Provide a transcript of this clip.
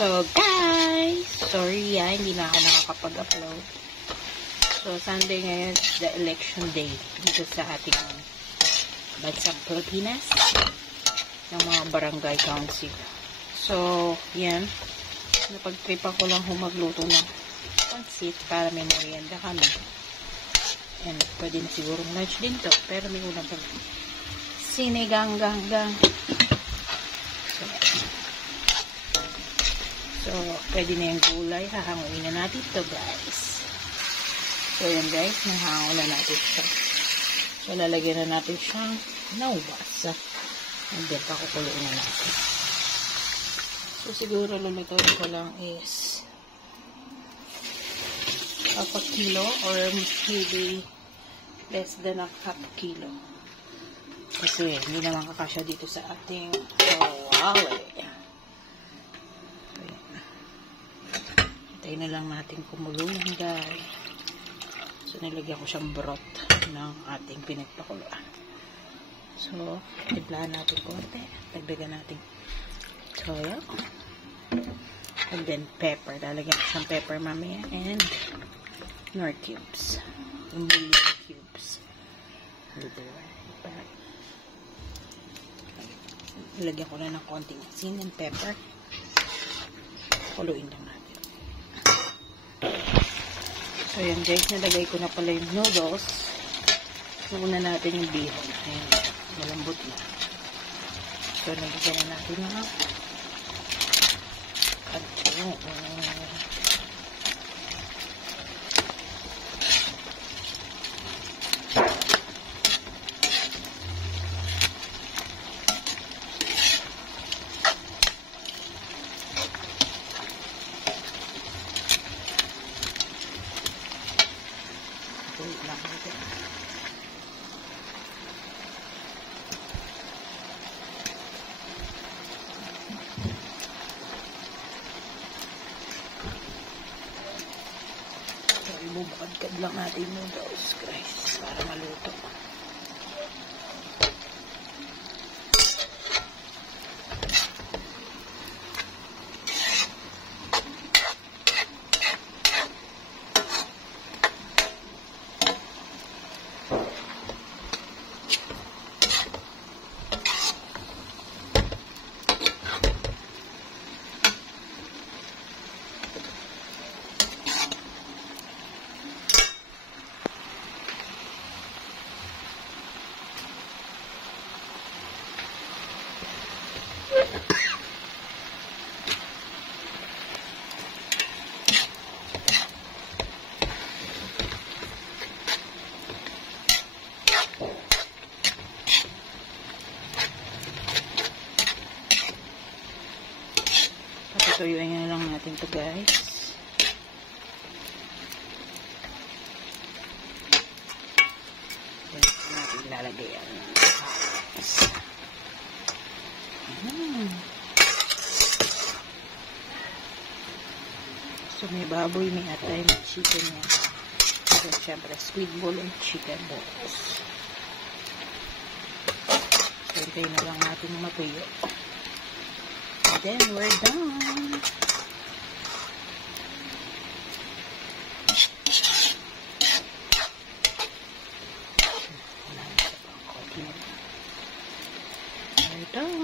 So, guys, sorry hindi na ako nakakapag-upload. So, Sunday ngayon, the election day dito sa ating bansang Pilipinas ng mga barangay council. So, yan. Napag-tripan ko lang magluto ng pansit para may merienda kami. And pwede na siguro lunch din to. Pero may ulam pa. Sinigang-gang-gang. So, pwede na yung gulay. Hahanguin na natin ito, guys. So, yan, guys. Nahango na natin siya. So, lalagyan na natin siyang nauwas. And then, pakukuloyin na natin. So, siguro lulutuin ko lang is half a kilo or maybe less than a half kilo. Kasi, hindi naman kakasya dito sa ating kawali. Hintayin na lang natin kumulo yan, guys. So, nilagyan ko siyang broth ng ating pinagpakuluan. So, timplahan natin konti. Dagdagan natin toyo. And then, pepper. Lalagyan ko siyang pepper mamaya. And, nor cubes. Yung bully cubes. Nilagyan ko na ng konting asin and pepper. Kuluin lang natin. So, yan guys, nalagay ko na pala yung noodles. Nauna natin yung bihon. Ayan, malambot na. So, nalagyan na natin na atyo. Ibubukad-kad lang natin yung noodles, guys, para maluto. Patuyuin na lang natin to, guys. Then, natin ilalagay yan. So, may baboy, may atay, may chicken yan. Then, syempre, squid ball and chicken balls. So, hintayin na lang natin matuyo. And then, we're done. We're done.